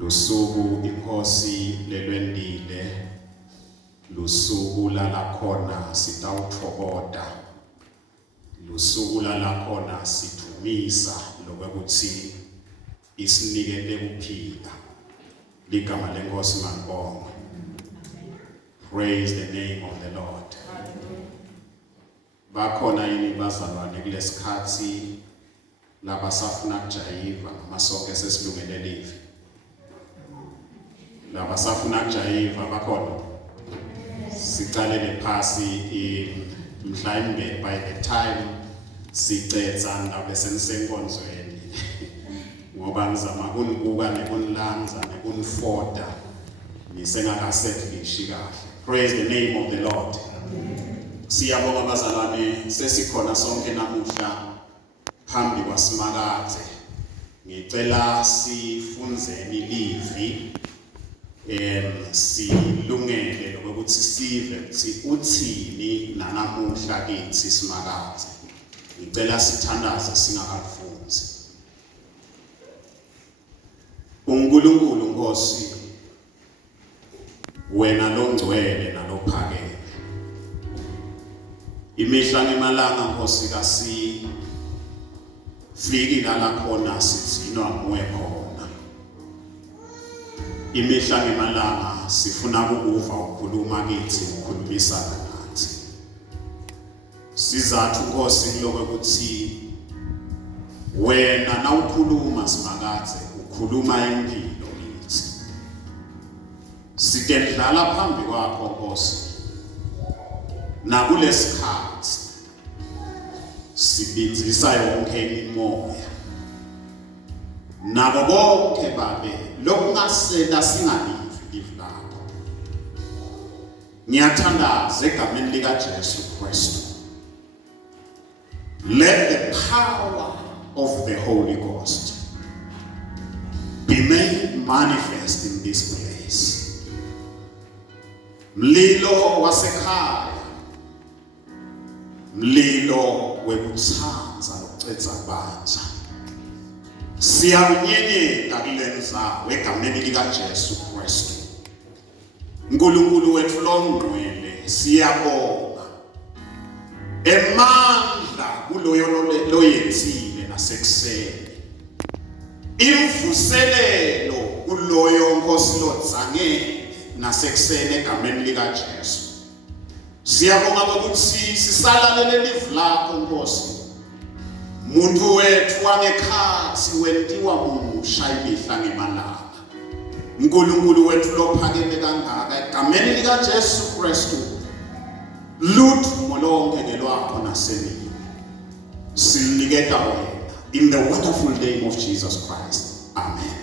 lusuku inkosi lelwendile lusuku lalakhona sitawuthokoda lusuku lalakhona sithumisa lokuthi isinikele kuphila ligama lenkosi ngibonga. Praise the name of the Lord. Bakhona yini bazalwane kulesikhathi labasafuna kujayiva masonke sesilungele live. Labasafuna kujayiva bakhona. Sicalele phasi mhlawumbe by the time sicetha ndabe senisenkonzweni. Ngoba ngizama ukunibuka nekunilanza nekunifoda nisengakasetlishi kahle. Praise the name of the Lord. Siyabonga bazalwane sesikhona sonke namuhla phambi kwaSimakade. Ngicela sifunzeni livi silungele lokuthi sive ukuthi uthini nanamuhla kithi Simakade. Ngicela sithandaze singakafunzi. uNkulunkulu Nkosi wena longcwele nalophakeme. Imihla nemalanga Nkosi kasi fiki la khona sithinwa nguwe khona. Imihla nemalanga sifuna ukuva ukukhuluma kithi ukukhulumisana nathi. Sizathu Nkosi kuloko ukuthi wena nawukhuluma Simakade ukhuluma impilo kithi. Sidedlala phambi kwakho Nkosi. Nakulesikhathi sibinzisa yonke imoya. Nabo bonke babe lokungasela singalivi lakho. Ngiyathandaza egameni lika Jesu Kristu. Let the power of the Holy Ghost be made manifest in this place. Mlilo wasekhaya, mlilo wekuthanza lokucetha kubanja. Siyawunyenyeka kulenzawo egameni lika Jesu Kristu. Nkulunkulu wethu longcwele siyabonga. Emandla kuloyo loyenzile nasekuseni. Imvuselelo kuloyo Nkosi lodzangene nasekuseni egameni lika Jesu. Siyabonga ukuthi sisalalele live lakho Nkosi. Muntu wethu wangekhathi wentiwa musha imihla ngemalanga. Nkulunkulu wethu lophakeme kangaka egameni lika Jesu Kristu. Lutho lonke nelwakho nasemini. Siniketa wena in the wonderful name of Jesus Christ. Amen.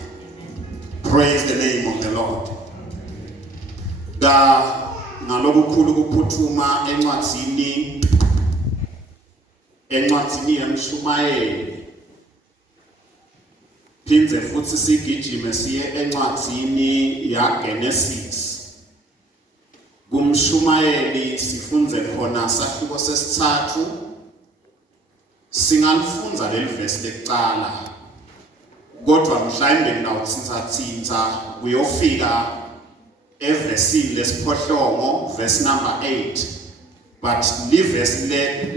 Praise the name of the Lord. Nalokukhulu kuphuthuma encwadzini yemshumayeli. Phindze futhi sigijime siye encwadzini yaGenesis. Kumshumayeli sifunze khona sahluko sesithathu. Singalifunza leli verse lekuqala. Kodwa mhlawumbe ngawuthinta kuyofika evesini lesiphohlongo verse number 8. But li verse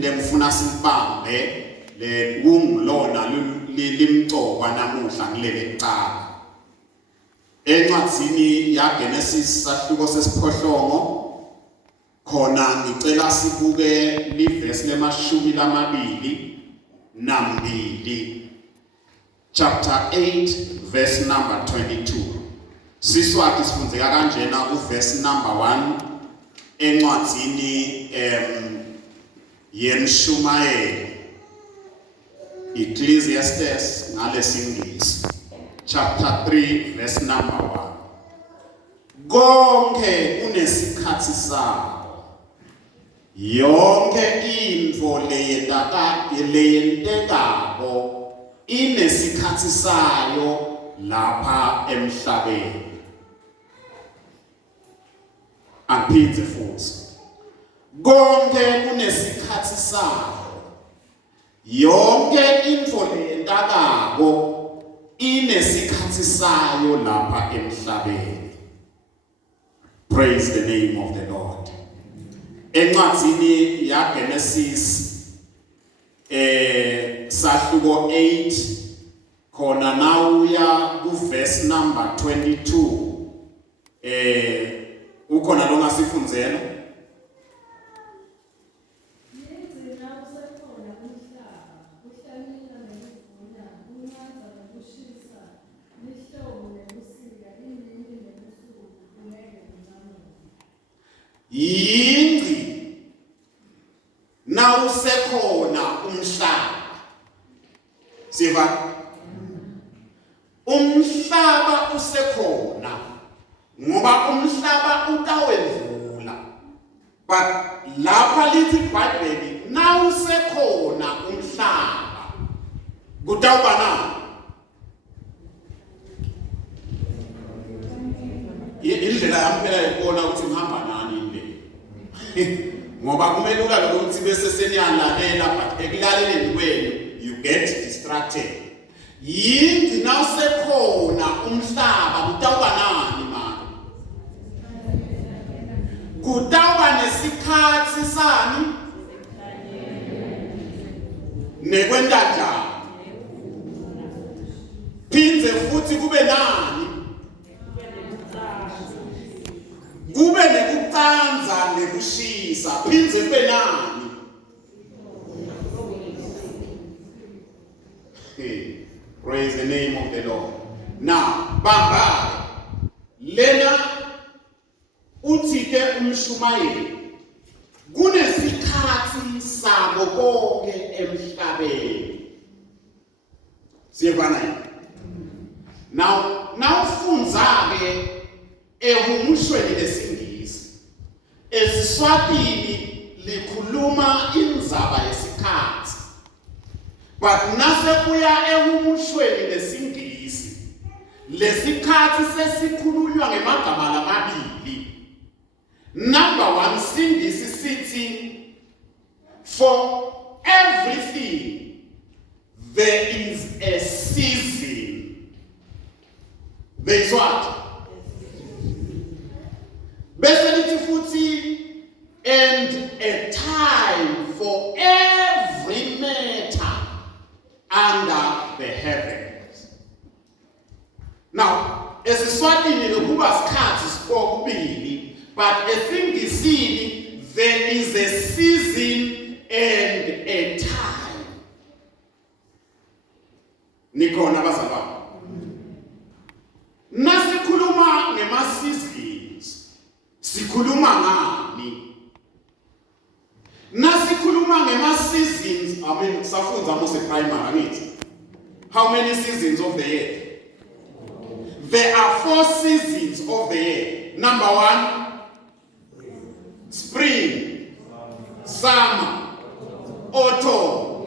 lemfuna sibambe le kungilona limcokwa namuhla ngilele kuqala. Encwadzini yaGenesis sahluko sesiphohlongo khona ngicela sibuke li verse lemashumi lamabili nambili. Chapter 8 verse number 22. Siswati sifundzeka kanjena uverse number 1 encwadzini yemshumayeli. Ecclesiastes ngalesingisi. Chapter 3 verse number 1. Konke kunesikhathi sawo. Yonke info leyentekako inesikhathi sayo lapha emhlabeni. Aphindze futhi. Konke kunesikhathi sayo. Yonke info leyentekako inesikhathi sayo lapha emhlabeni. Praise the name of the Lord. Encwadzini ya Genesis sahluko 8 khona nawuya ku verse number 22 ukhona lo ngasifundzela. Yingci nawusekhona umhlaba. Siva umhlaba usekhona ngoba umhlaba utawendlula. But lapha lithi iBhayibheli nawusekhona umhlaba kutawuba na indlela yampela yikona ukuthi ngihamba nani le ngoba kumele ulabe ukuthi bese seniyalalela but ekulaleleni kwenu you get distracted. Yini nawusekhona umhlaba kutawuba nani manje? Kutawuba nesikhathi sani nekwenta njani. Phindze futhi kube nani? Kube nekucandza nekushisa. Phindze kube nani? Praise the name of the Lord. Now, bamba lena uthike umshumayeli kunesikhathi sabo konke emhlabeni. Siyebana yini? Now ufundza ke ehumushweni lesingisi. EsiSwatini likhuluma indzaba yesikhathi. But nase kuya ehumushweni lesingisi lesikhathi sesikhulunywa ngemagama lamabili. Number 1 singisi sithi for everything there is a season. There is what? Bese lithi futhi and a time for every matter under the heavens. Now, esiswatini lokuba sikhathi sikubili, but esingisini there is a season and a time. Nikhona bazalwane. Nasikhuluma ngema seasons, sikhuluma ngani? Nasikhuluma ngema seasons, safundza mose primary ngithi. How many seasons of the year? There are 4 seasons of the year. Number 1, spring, summer, autumn.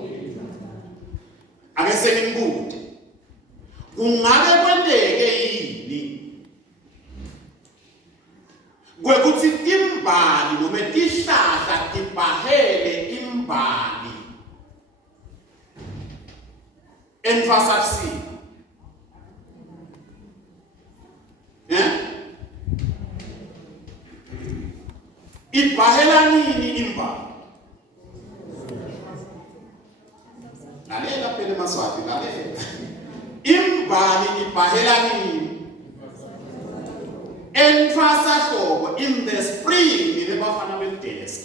Ake sengibude. Kungabe kwenteke yini kwekuthi timbali noma tihlahla tibhahele imbali enfasafsini? Ibhahela nini imbali? Lalela phela maswati, lalela. Imbali ibhahela nini? Enfasahlobo in the spring nebafana bedesk.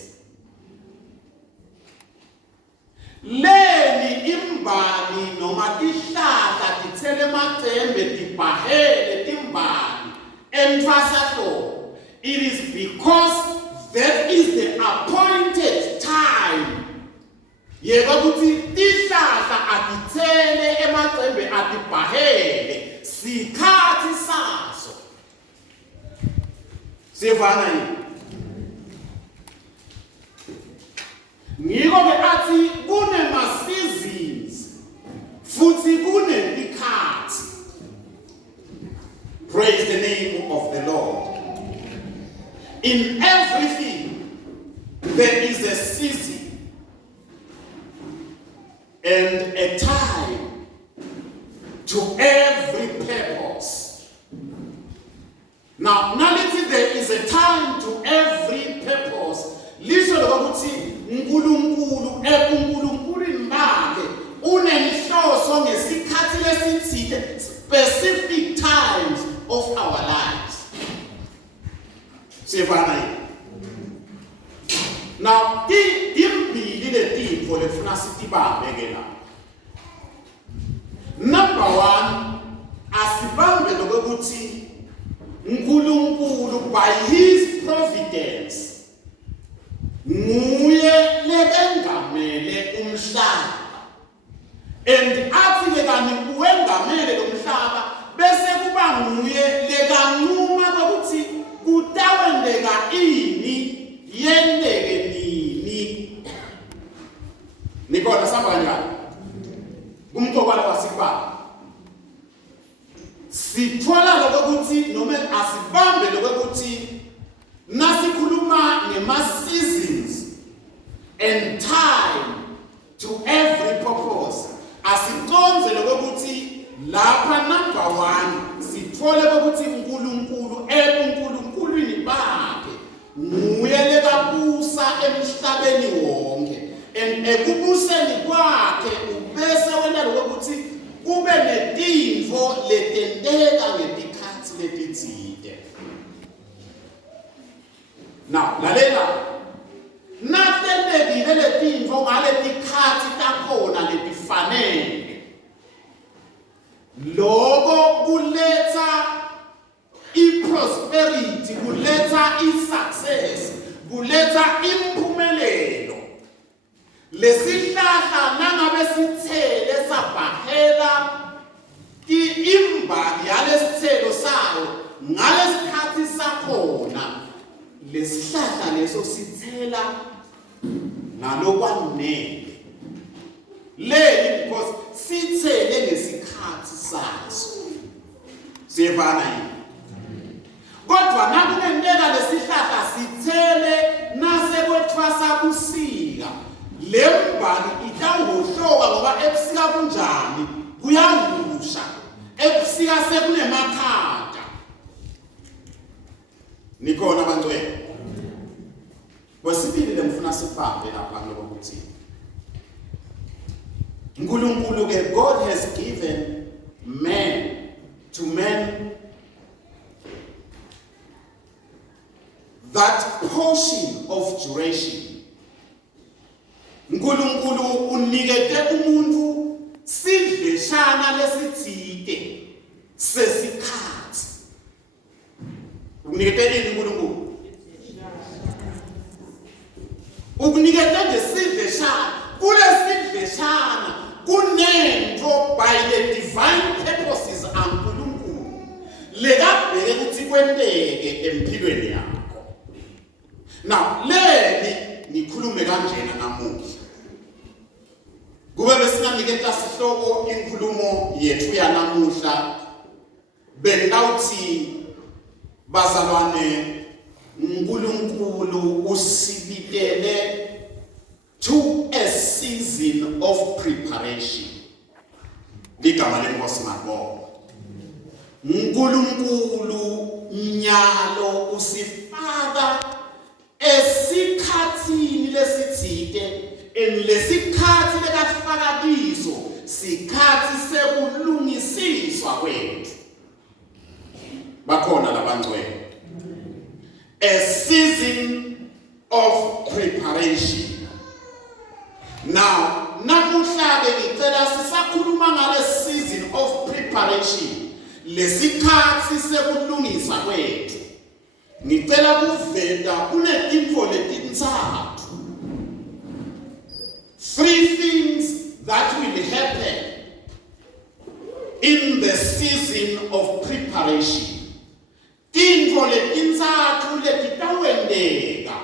Leli imbali noma tihlahla titsele macembe tibhahele timbali enfasahlobo. It is because that is the appointed time. Yeba kuthi tihlahla atitsele emacembe atibhahele sikhathi sazo. Sivana yini? Ngiko ke athi kunema seasons futhi kunetikhathi. Praise the name of the Lord. In everything there is a season and a time to every Now, there is a time to every purpose. Lisho lokuthi uNkulunkulu ekuNkulunkulu bakhe unenhloso ngesikhathi lesithile, specific times of our lives. Sivana. Now, imbili letintfo lefuna sitibambe ke la. Number one, asibambe lokuthi uNkulunkulu by his providence nguye lebengamele umhlaba. And athi ke kani uwengamele lo mhlaba bese kuba nguye lekanquma ukuthi kutawendeka ini yendeke nini. Nikona samba kanjani? Umthobala wasibamba. Sithola lokuthi noma asibambe lokuthi nasikhuluma ngema-seasons and time to every purpose. Asiconze lokuthi lapha number one sithole ukuthi uNkulunkulu ekuNkulunkulwini bakhe nguye lekabusa emhlabeni wonke, and ekubuseni kwakhe ubese wena lokuthi kube netintfo letenteka ngetikhathi letitsite. Now, lalela natentekile letintfo ngaletikhathi takhona letifanele, loko kuletha i-prosperity, kuletha i-success, kuletha imphumelelo. Lesihlahla nangabe sithele sabhahela imbali yalesithelo sayo ngalesikhathi sakhona, lesihlahla leso sithela nalokwanele leli because sithele ngesikhathi saso. Siyevana yini? Kodwa nakunenteka lesihlahla sithele nasekwethwasa busika, lembali itawuhloka ngoba ebusika kunjani kuyangusha, ebusika sekunemakhata. Nikona bantwini. Kwesibili lemfuna sibambe lapha lokuthi uNkulunkulu ke, God has given to men that portion of duration. uNkulunkulu unikete umuntu sidleshana lesithite sesikhathi. Unikete ini uNkulunkulu? Ukunikete nje sidleshana, kule sidleshana kunento by the divine purposes uNkulunkulu lekabheke ukuthi kwenteke empilweni yakho. Now, leli nikhulume kanjena namuhla. Kube besinganiketa sihloko inkulumo yethu yanamuhla bengawuthi bazalwane uNkulunkulu usibitele to a season of preparation. Ligama lenkosi ngabonga. uNkulunkulu nyalo usifaka esikhathini lesithite, lesikhathi lekafaka kiso sikhathi sekulungisiswa kwethu. Bakhona labangcwele. A season of preparation. Now, namuhla ke ngicela sisakhuluma ngale season of preparation, lesikhathi sekulungisa kwethu. Ngicela kuvenda kunetintfo letintsatfu. 3 things that will happen in the season of preparation. Tintfo letintsatfu letitawendeka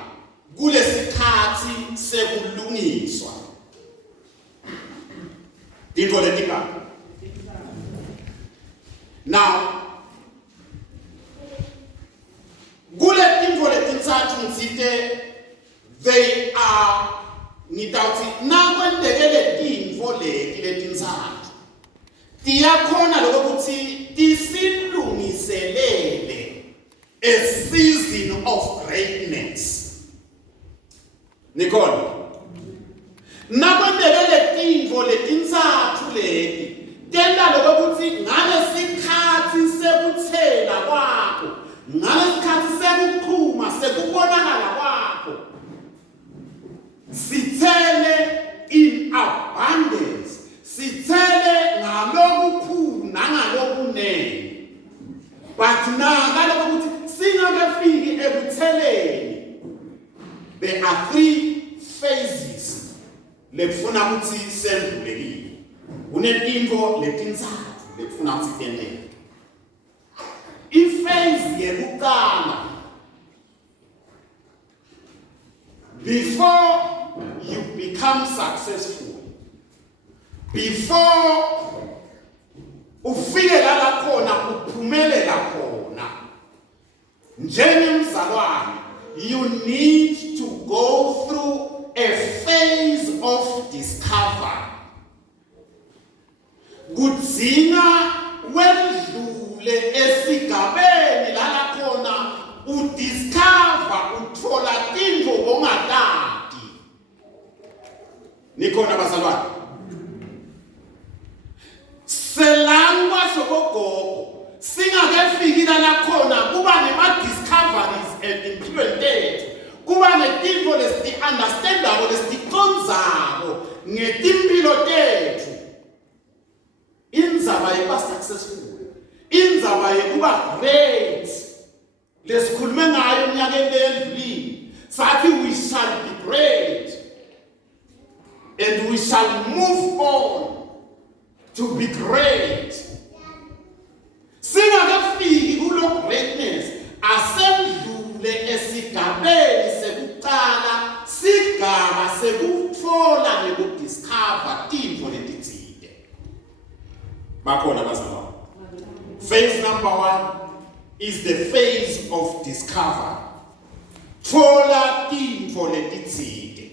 kulesikhathi sekulungiswa. Tintfo letingaki? Now, kule tintfo letintsatfu ngitsite they are ngitawuthi nakwendekele tintfo letintsatfu tiyakhona lokuthi tisilungiselele But now, there are 3 phases. Lekufuna ukuthi sendlulekile. Kunetinto letintsathu lekufuna ukuthi tendele. Iphase yokuqala, before you become successful, before ufike la khona uphumelela khona njengemzalwane, you need to go through a phase of discovery. Kudzinga wedlule esigabeni la khona udiscover, uthola tinto ongatati. Nikhona bazalwane? Selangwa sogogo singakefiki la khona kuba nema discoveries empilweni tethu, kuba netinto lesi understandable lesiconzako ngetimpilo tethu. Indzaba yekuba successful, indzaba yekuba great, lesikhulume ngayo eminyakeni endlulile sathi we shall be great and we shall move on to be great. Singakafiki kulo greatness, asendlule esigabeni sekuqala, sigaba sekuthola nekudiscover tinto letitsite. Bakhona bazalwane. Phase number 1 is the phase of discovery. Thola tinto letitsite.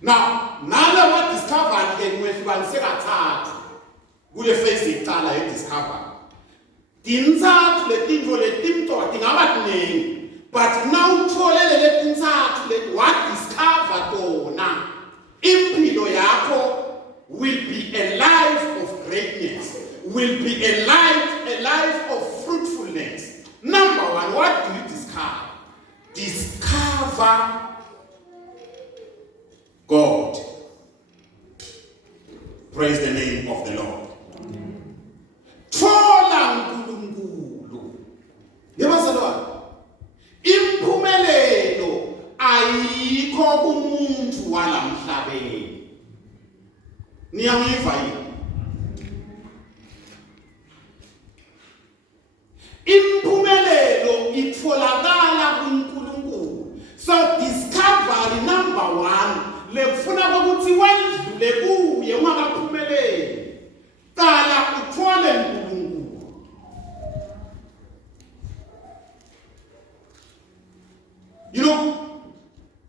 Now, nalaba discovery ke ngwehlukanise kathathu kule phase yokuqala yediscovery. Tintsathu letinto letimntwa tingaba tiningi, but now utholele letintsathu leti wadiscover tona, impilo yakho will be a life of greatness, will be a life of fruitfulness. Number 1, what do you discover? Discover God. Praise the name of the Lord. Thola uNkulunkulu. Yebazalwane, imphumelelo ayikho kumuntu walamhlabeni. Niyangiva yini? Imphumelelo itholakala kuNkulunkulu. So discovery number 1 lekufuna ukuthi wendlule kuye ungakaphumeleli. Qala uthole uNkulunkulu. You know,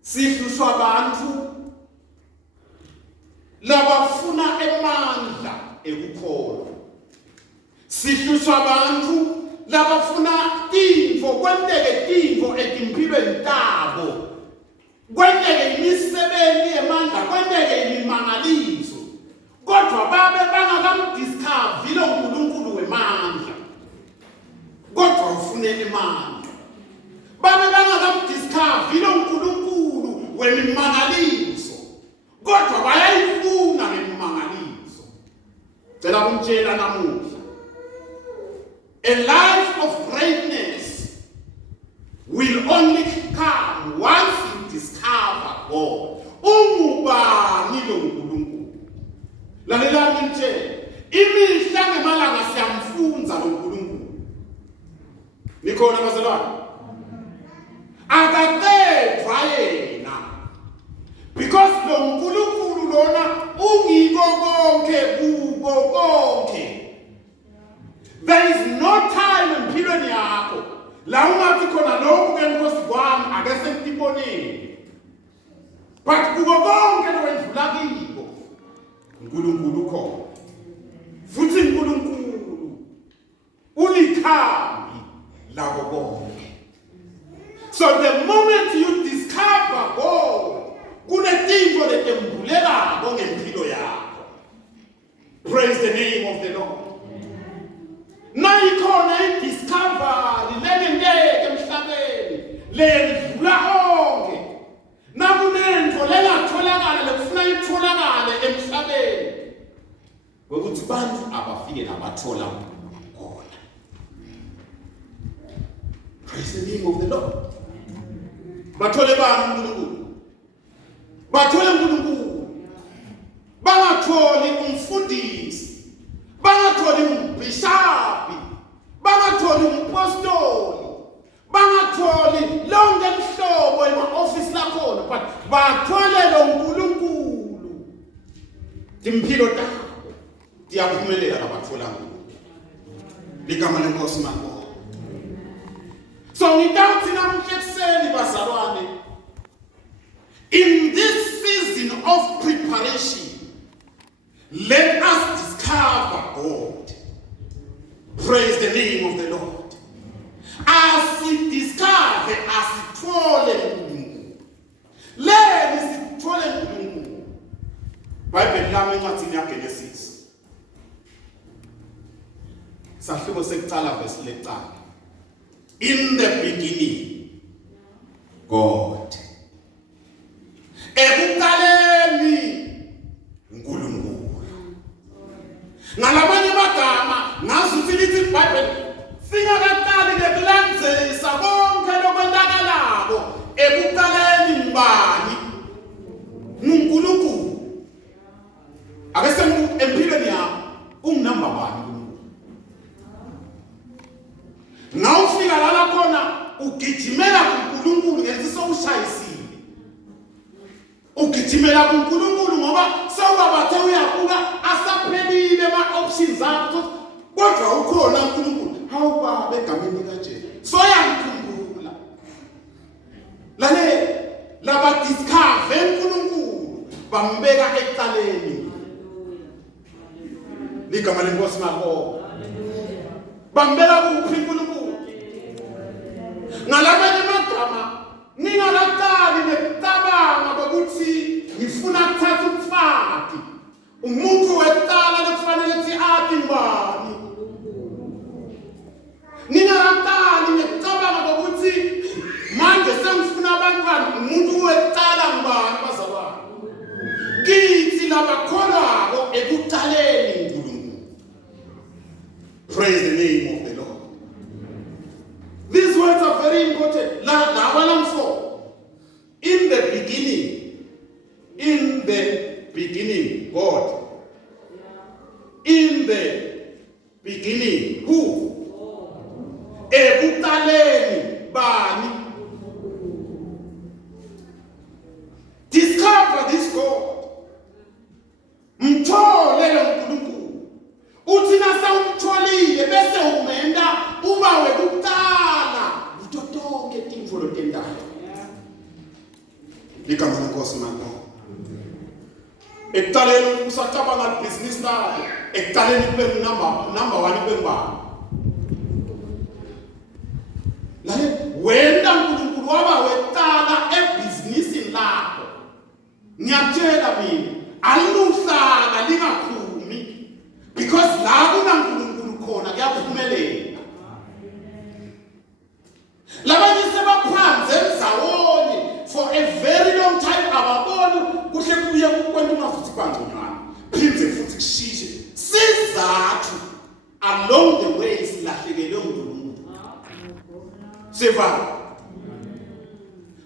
sihlushwa abantu labafuna emandla ekukholwa. Sihlushwa abantu labafuna tinto, kwenteke tinto etimpilweni tabo. Kwenteke imisebenzi yemandla, kwenteke imimangaliso. Kodwa babe bangakamdiscover lo uNkulunkulu wemandla. Kodwa ufunela imandla. Babe bangakamdiscover lo uNkulunkulu wemimangaliso. Kodwa bayayifuna ngemimangaliso. Cela kumtshela namuhla, a life of greatness will only come once you discover God. Ungubani lo uNkulunkulu? Lalelani ngitshela, imihla ngemalanga siyamfunza lo uNkulunkulu. Nikhona bazalwane? Akaqedwa yena. Because lo uNkulunkulu lona ungiko konke kuko konke. There is no time empilweni yakho la ungathi khona lokhu ke Nkosi kwami ake sengibonile. But kuko konke lokwendlula kiko uNkulunkulu khona. Futhi uNkulunkulu ulikhambi lako konke. So the moment you discover God, kunetinto letembulekako ngempilo yakho. Praise the name of the Lord. Nayikhona idiscovery lengenteke emhlabeni lendlula konke. Nakunento lengatholakala lekufuna itholakale emhlabeni. Ukuthi bantu abafike nabathola khona. Praise the name of the Lord. Bathole bani uNkulunkulu. Bathole uNkulunkulu. Bangatholi umfundisi. Bangatholi umbishopi. Bangatholi umpostoli. Bangatholi lonke ihlobo ema-office lakhona, but bathole lo uNkulunkulu. Impilo tabo diyaphumelela labathola uNkulunkulu. Ligama lenkosi mangibonga. So ngitawuthi namuhla ekuseni bazalwane, in this season of preparation, let us discover God. Praise the name of the Lord. As we discover, as we thole uNkulunkulu. Let us thole uNkulunkulu. Bible lami ngathi ya Genesis. Sahluko sekuqala verse leqala. In the beginning, God. Ekuqaleni uNkulunkulu. Ngalamanye amagama ngazuthi lithi iBhayibheli singakaqali ngekulandzisa konke lokwenzakalako ekuqaleni ngubani? uNkulunkulu. Ake empilweni yakho ungunumber 1. Nawufika la khona ugijimela kuNkulunkulu ngenzi sowushayisile. Ugijimela kuNkulunkulu ngoba sewubathe uyabuka asaphelile ama-options akho. Kodwa ukhona uNkulunkulu. Hawu baba egameni kanje. Soyangikhumbula. Lale laba discover uNkulunkulu bambeka ekuqaleni. Ligama lenkosi mangibonga. Bambeka kuphi uNkulunkulu? Ngalamanye amagama ningakaqali nekucabanga bokuthi ngifuna ukuthatha umfati. Umuntu weqala lokufanele ukuthi athi ngubani. Ningakaqali nekucabanga bokuthi manje sengifuna abantwana. Umuntu weqala ngubani bazalwane? Kithi labakholwako ekuqaleni uNkulunkulu. Praise the name of the Lord. These words are very important. In the beginning, God. In the beginning, who? Ekuqaleni bani? Discover this God. Mthole lo uNkulunkulu. Uthi nasawumtholile bese umenda uba wekuqala utho tonke tintfo lotendayo. Ligama lenkosi mangibonga. Ekuqaleni usacabanga business lakho. Ekuqaleni kube number 1 kube ngubani? Lale wenda uNkulunkulu waba weqala ebhizinisini lakho. Ngiyakutshela mina alinuhlala lingaphumi because la kunaNkulunkulu khona kuyaphumelela. Labanye sebaphanze emzawoni for a very long time ababoni kuhle kuye kwento ungafuthi bangconywana. Phinde futhi kushishe. Sizathu along the way silahlekele uNkulunkulu. Seva.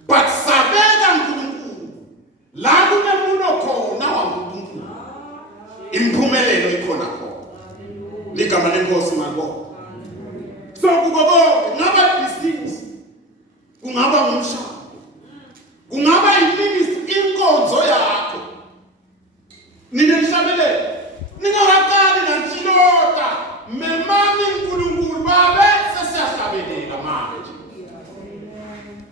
But sabeka uNkulunkulu. La kunemuno khona waNkulunkulu. Impumelelo ikhona khona. Ligama lenkosi mangibonga. So kungaba business. Kungaba ngumshado. Kungaba iministry inkonzo yakho. Ninelihlabelele. Ningakaqali nantilota. Memani uNkulunkulu babe sesiyahlabelela manje.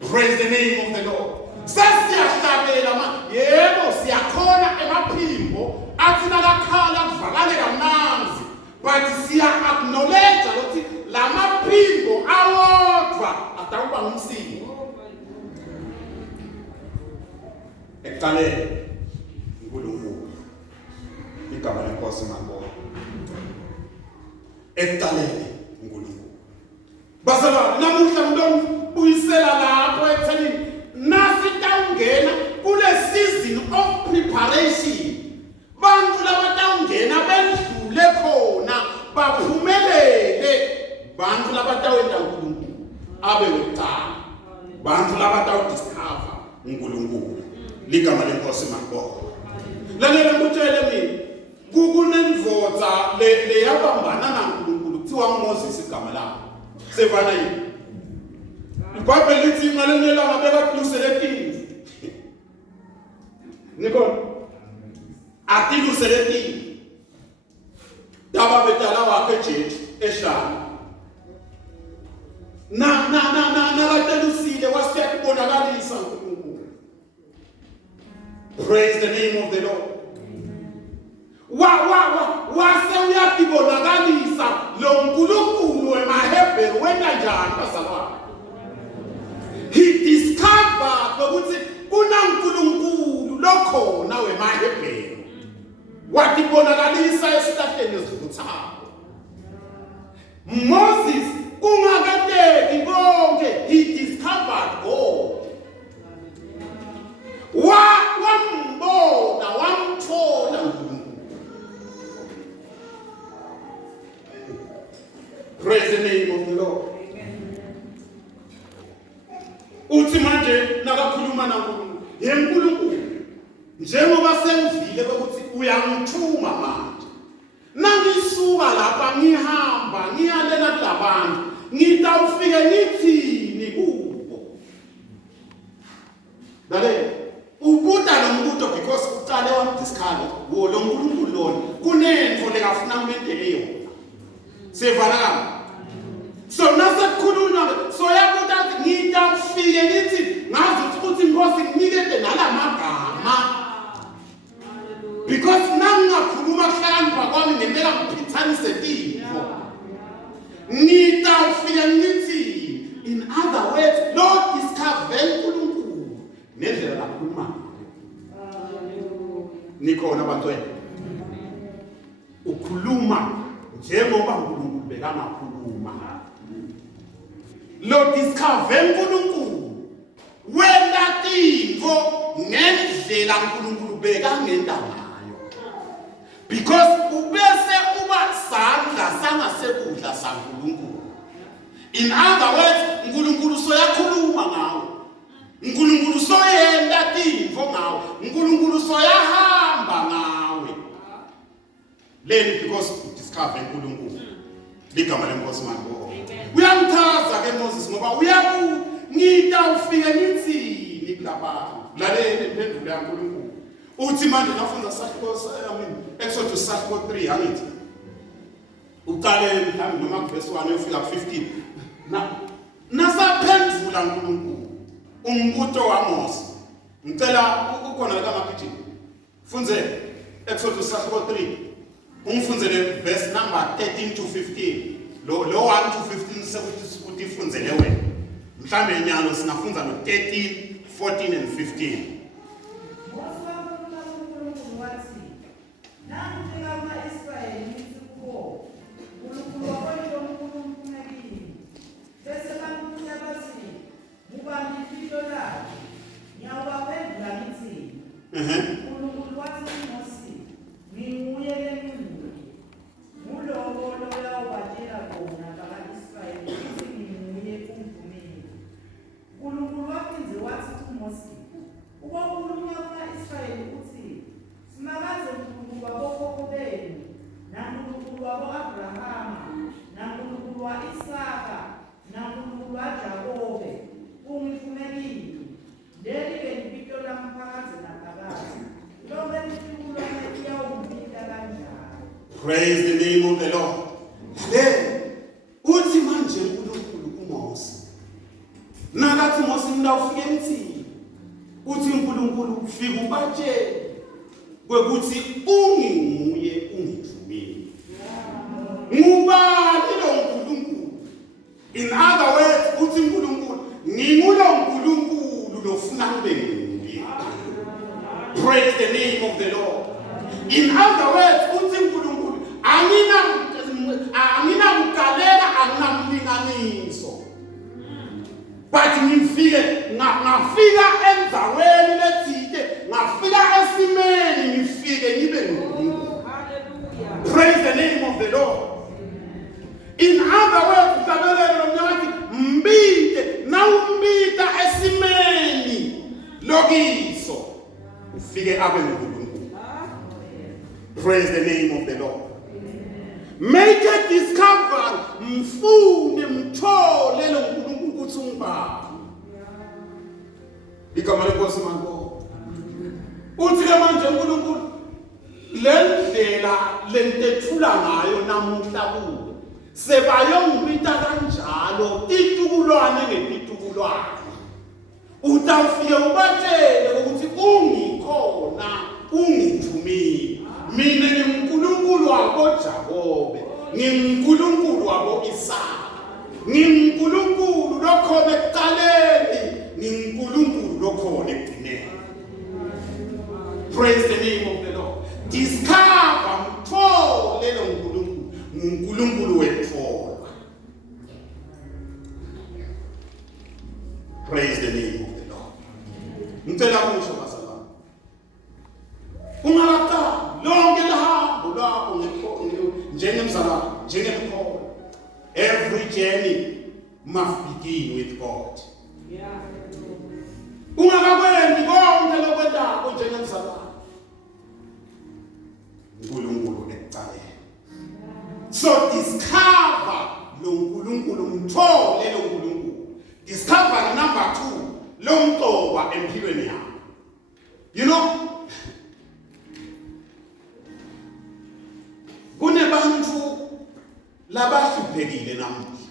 Praise the name of the Lord. Sesiyahlabela manje. Yebo siyakhona emaphimbo athi nakakhala kuvakale kamnanzi. But siya acknowledge ukuthi lamaphimbo awodwa atawuba ngumsindo. Ekuqaleni uNkulunkulu. Igama lenkosi mangibonga. Ekuqaleni uNkulunkulu. Bazalwane namuhla ngibuyisela lapho ekutheni nasitawungena kule season of preparation. Bantu labatawungena bendlule khona baphumelele. Bantu labatawenda uNkulunkulu. abe wekucala bantfu labatawudiscover uNkulunkulu. Ligama lenkosi makubonga. Lalela ngikutshele mina kunendvodza leyabambana naNkulunkulu kuthiwa nguMoses igama lakhe. Sevana yini? IBhayibheli lithi ngalenye ilanga bekakulusele timvu. Nikona atilusele timvu. Daba betala wakhe jeje ehlala. Nakatelusile wasiyakubonakalisa uNkulunkulu. Praise the name of the Lord. Wase uyakibonakalisa lo Nkulunkulu wemaHebheru wena njani bazalwane. He discovered ukuthi kunaNkulunkulu lokhona wemaHebheru. Wakibonakalisa esihlahleni esivuthako. Moses kungakateki konke he discovered God. Wambona wamthola uNkulunkulu. Praise the name of the Lord. Uthi manje nakakhuluma naNkulunkulu yeNkulunkulu njengoba sengivile ukuthi uyangithuma manje. Nangisuka lapha ngihamba ngiyalela kulabantu ngitawufike ngithini kubo. Dale ubuta nombuto because uqale wamdiscover wo lo Nkulunkulu lona kunento lekafuna kumendele yona. Sevala. So nasekhulunywa so yabuta ngitawufike ngithi ngazi ukuthi Nkosi nginikete nalamagama. Because nangakhuluma hlamba kwami ngempela ngipithanise tifo. Nitawufika ngithi in other words Lord discover uNkulunkulu nendlela lakhuluma. Nikhona bantwana. Ukhuluma njengoba uNkulunkulu bekangakhuluma. Lo discover uNkulunkulu wena tifo ngendlela uNkulunkulu bekangenda ngayo. Because ubese uba sandla sangasekudla saNkulunkulu. In other words, uNkulunkulu soyakhuluma ngawe. uNkulunkulu soyenda tifo ngawe. uNkulunkulu soyahamba ngawe. Leni because you discover uNkulunkulu. Ligama lenkosi makubonga. Uyamthaza ke Moses ngoba ngitawufika ngithini kulapha. Lalele impendulo yaNkulunkulu. Uthi manje nafunda Exodus 3 angithi. Uqale mhlawumbe noma verse 1 uyofika 15. Nasaphendula uNkulunkulu umbuto waMose. Ngicela ukona la mapijini. Funze Exodus 3. Umfunzele verse number 13 to 15. Lo 1 to 15 sekuthi ufunzele wena. Mhlambe inyalo singafunza no 13, 14 and 15. Praise the name of the Lord. Uthi manje uNkulunkulu kuMose. Nakathi Mose ngidawufike emthini. Uthi uNkulunkulu ufika ubatshele kwekuthi unginguye ungithumile. Ngubani lo uNkulunkulu? In other words, uthi uNkulunkulu ngingulo uNkulunkulu lofuna kube nguye. Praise the name of the Lord. In other words, uthi uNkulunkulu angina kukalela anginamlinganiso. But ngafika endzaweni lethile, ngafika esimeni ngifike ngibe nguNkulunkulu. Praise the name of the Lord. In other words, utabelele lo mnyathi mbite abe nguNkulunkulu. Praise the name of the Lord. Make a discovery, mfune mthole lo uNkulunkulu ukuthi ungibani. Igama lenkosi manko. Uthi ke manje uNkulunkulu lendlela lentethula ngayo namuhla kuwe. Sebayongibita kanjalo itukulwane ngepitukulwane. Utafike ubatshele ukuthi ungikhona, ungithumile. Mina ngimNkulunkulu wabo Jakobe, ngimNkulunkulu wabo Isaka, ngimNkulunkulu lokhona ekuqaleni, ngimNkulunkulu lokhona ekugcineni. Praise the name of the Lord. Discover mthole lo uNkulunkulu, uNkulunkulu wethola. Praise the name of the Lord. Ngicela kusho bazalwane. Ungaqala lonke lahambo lakho njengemzalwane, njengemkholo. Every journey must begin with God. Ungakakwendi konke lokwendako njengemzalwane. uNkulunkulu ekuqaleni. So discover lo uNkulunkulu, mthole lo uNkulunkulu. Discover number 2, lo mqoka empilweni yakho. You know, kunebantu labahluphekile namuhla.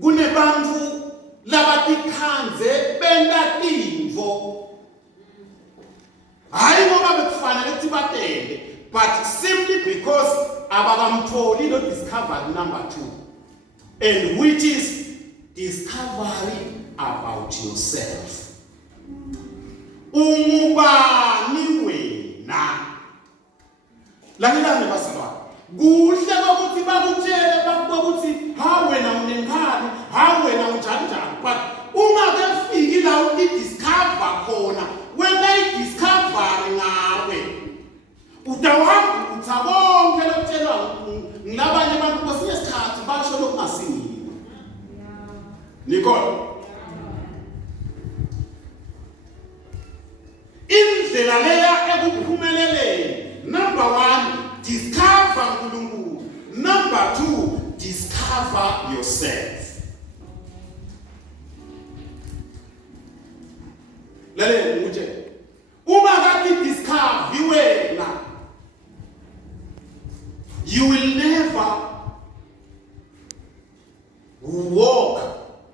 Kunebantu labatikhanze benta tintfo. Hayi ngoba bekufanele ukuthi batende, but simply because abakamtholi lo discovery number 2, and which is discovery about yourself. Ungubani wena? Lalelani bazalwane. Kuhle ukuthi bakutshele bakuthi ha wena unengani, ha wena unjani, but ungakafiki la udiscover khona, wena idiscover ngawe. Utawahamba utsabonke lokutshelwa ngilabanye abantu kwesinye isikhathi basho lokungasingile. Nicole. Indlela leya ekuphumeleleni. Number 1, discover uNkulunkulu. Number 2, discover yourself. Lale ngutshela. Uma kati discover wena, you will never walk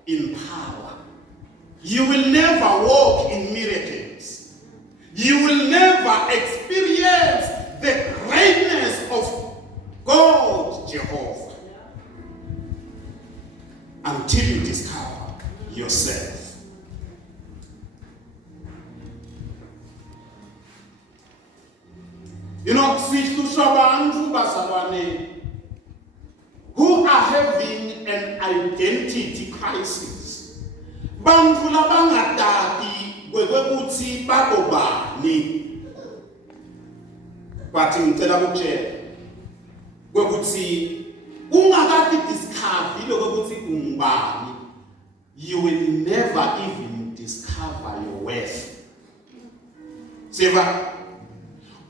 in power. You will never walk in miracles. You will never experience the greatness of God, Jehovah, until you discover yourself. You know, who are having an identity crisis. Bantu labangatati kwekuthi babobani. But ngicela ukutshela kwekuthi ungakati discover lokuthi ungubani, you will never even discover your worth. Seva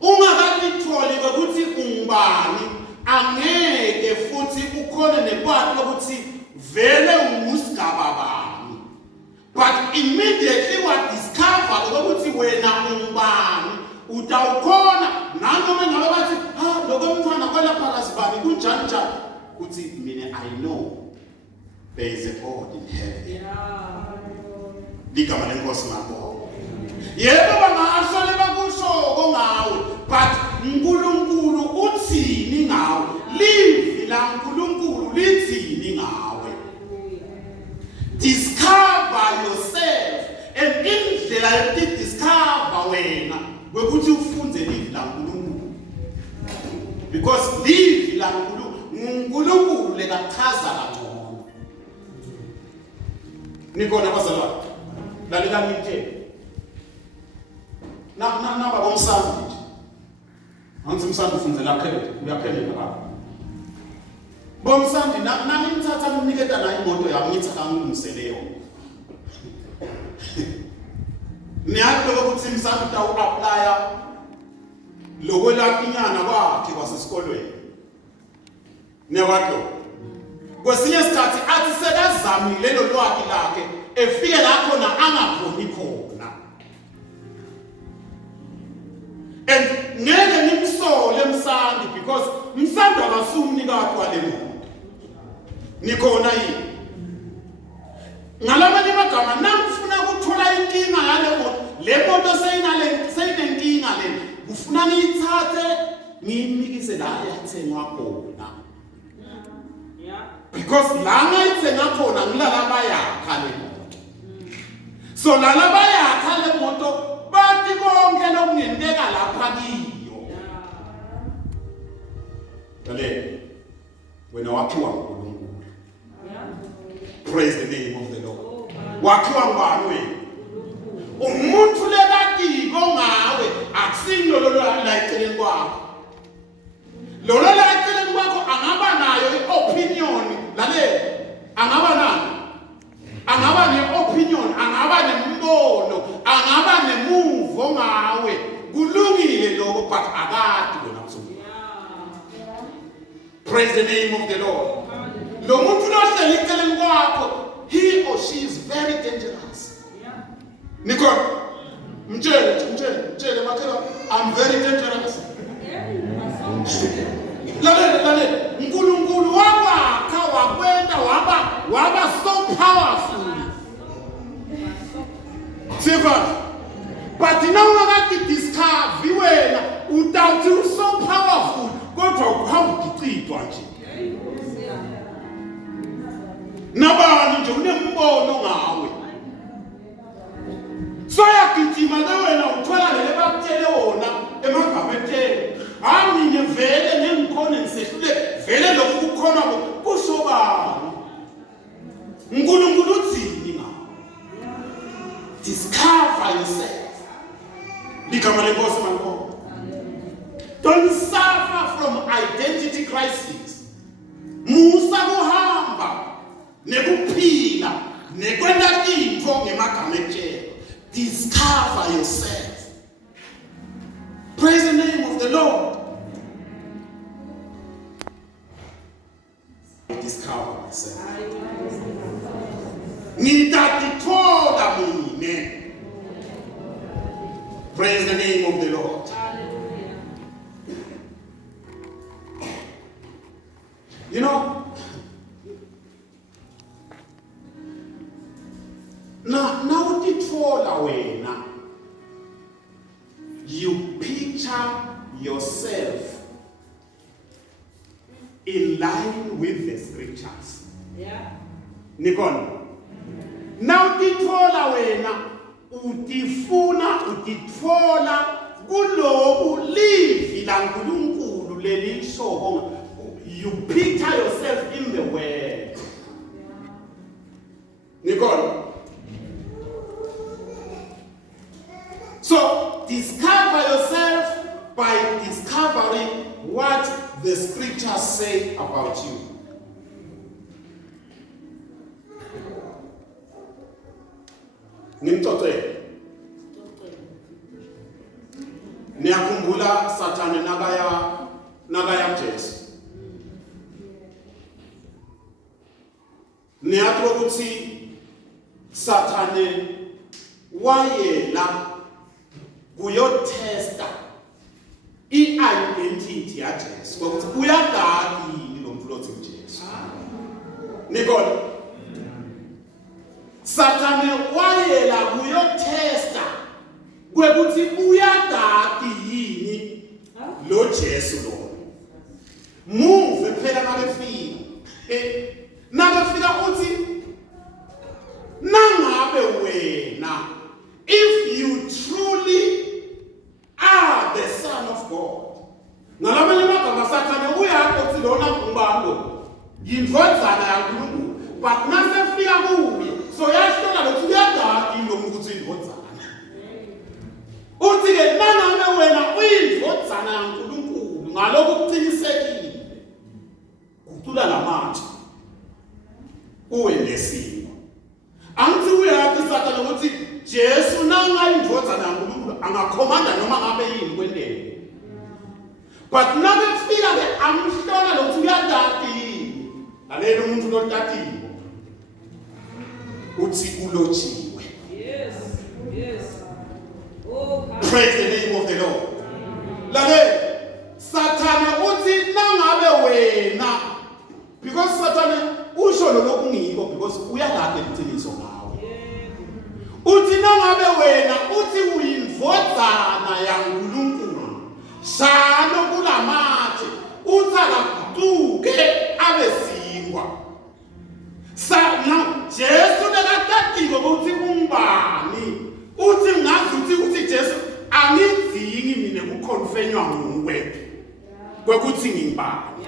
ungakatitholi ukuthi ungubani, angeke futhi ukhona nephathi lokuthi vele ungusigaba bani. But immediately what discover ukuthi wena ungubani, utawukhona nanoma ngabe bathi ha lokho mntwana kwela phakathi bani kunjani njani, uthi mina I know there is a God in heaven. Ligama lenkosi makho. Yebo bangasho lebakusho kongawe, but uNkulunkulu uthini ngawe? Live la uNkulunkulu lithini ngawe? Discover yourself, and indlela yokuthi discover wena wekuthi ufunde live la uNkulunkulu, because live la uNkulunkulu lekachaza kangcono. Nikona bazalwane lalela ngithe na baba umsandi nje angithi umsandi ufundzela uyakheleka baba bomsandi nami ngithatha ngimniketa nayo imoto yami ngithatha ngilungisele yona Niyadloka ukuthi mhlawumbe uta-applya lokwelaphinyana kwakhe kwasesikolweni. Niyakwadloka. Kwesinye isikhathi athi sekazamile lo lwakhe lakhe efike la khona angakhoni khona. And ngeke nimsole Msandi because Msandi akasumnikade wale moto. Nikhona yini? Ngalamanye amagama namfuna ukuthola inkinga yale moto. Le moto seyinenkinga le. Ufuna ngiyithathe ngiyimikise la yathengwa khona. Because la ngayithenga khona ngilala bayakha le moto. So lala bayakha le moto bathi konke lokungenteka lapha kiyo. Dale wena wakhiwa nguNkulunkulu. Praise the name of the Lord. Wakhiwa ngubani wena? Umuntu lekadiko ngawe akusinto lo la eceleni kwakho. Lo la eceleni kwakho angaba nayo iopinion lale angaba nayo. Angaba ne-opinion, angaba nembono, angaba nemuvo ngawe. Kulungile lokho but akade wena mthunzi. Praise the name of the Lord. Lo muntu lo hleli eceleni kwakho, he or she is very dangerous. Nicole, mtshele makela, I'm very dangerous. Lale, uNkulunkulu wakwakha wakwenda waba so powerful. Seven. But now ungakade discover wena utawuthi so powerful kodwa ukuhamba ukicitwa nje. Nabani nje unembono ngawe. So yakithima wena uthola lele bakutshele wona emagama ethele. Hayi ngivele ngikhona ngisehlule vele lokhu kukhona kusho bani. uNkulunkulu uthini ngawe? Discover yourself. Ligama lenkosi manko. Don't suffer from identity crisis. Musa kuhamba nekuphila nekwenda into ngemagama ethele. Discover yourself. Praise the name of the Lord. Discover myself. Nitatithola mine. Praise the name of the Lord. You know, now tithola wena. You picture yourself in line with the scriptures. Yeah. Nikon. Now tithola wena utitfola kulobu livi la uNkulunkulu lelisho. You picture yourself in the word. Nikon. So discover yourself by discovering what the scriptures say about you. Nimtote. Niyakhumbula Sathane nagaya Jesu. Niyathola ukuthi Sathane wayela kuyotesta i-identity ya Jesu ukuthi uyadala yini lo muntu othi Jesu. Nikona Sathane wayela kuyotesta kwekuthi uyadala yini lo Jesu lo. Move phela nabefika uthi nangabe wena if you truly are the Son of God. Ngalamanye amagama Sathane uyapho ukuthi lona ngubalo yindvodzana yaNkulunkulu but nasefika kuye so yahlola lokhu uyadala lo muntu ukuthi indvodzana. Uthi ke nangabe wena uyindvodzana yaNkulunkulu ngalokho kuqinisekile ucula lamanje uwe nesimo. Angithi uyathi Sathane ukuthi Jesu nanga indvodzana yaNkulunkulu angakhomanda noma ngabe yini kwendele. But nakufika ke amhlola lokuthi uyatati yini. Lalela umuntu lotatile. Uthi ulotshiwe. Yes. Yes. Oh, praise the name of the Lord. Lalela Sathane uthi nangabe wena, because Sathane usho lokungiko because uyakade iqiniso ngawe. Uthi nangabe wena uthi uyindvodzana yaNkulunkulu shano kulamatshe uthi akaguquke abe singwa. Now Jesu lekatatiko ukuthi ungubani uthi ngazi uthi Jesu angidzingi mina kuconfenywa nguwe kwekuthi ngingubani.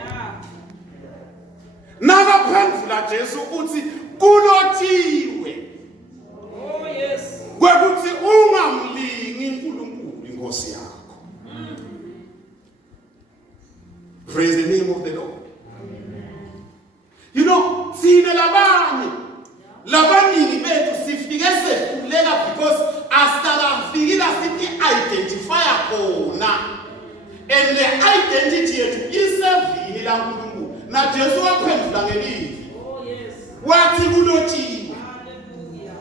Nakaphendula Jesu uthi kulotshiwe. Oh yes. Kwekuthi ungamlingi uNkulunkulu inkosi yakho. Praise the name of the Lord. You know, sine labaningi bethu sifike sehluleka because asitakafikile sithi identify khona. And the identity yethu isevini laNkulunkulu. Na Jesu waphendula ngelithi. Oh yes. Wathi kulotshiwe. Hallelujah.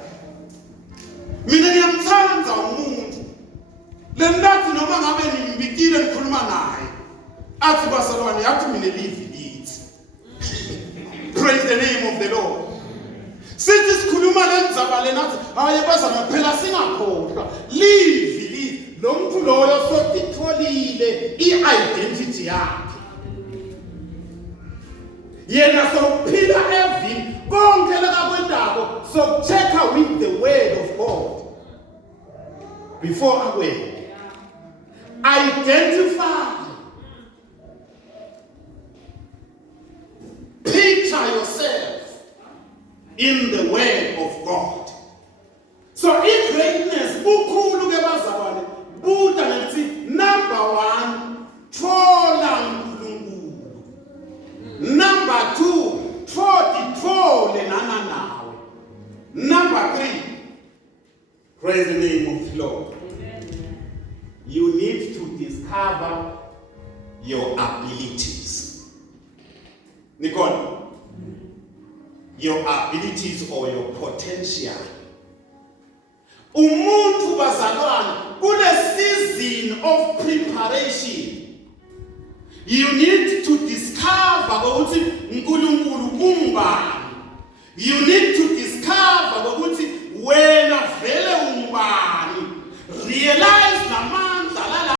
Mina ngiyamthanda umuntu. Lendathi noma ngabe nimbikile ngikhuluma naye. Athi basalwane yathi mina live lithi. Praise the name of the Lord. Sithi sikhuluma lendzaba lenathi hayi bazana phela singakhohlwa. Live lithi. Lo muntu loyo sotitholile i-identity yakhe. Yena sokuphila evini konke lakakwendako sokucheck with the word of God. Before away. Identify. Picture yourself in the word of God. So in greatness, bukhulu ke bazalwane, buda nethi number 1, thola uNkulunkulu. Number 2, thole nana nawe. Number 3, praise the name of the Lord. You need to discover your abilities. Nicole, your abilities or your potential. Umuntu bazalwane, kule season of preparation. You need to discover ukuthi uNkulunkulu ungubani. You need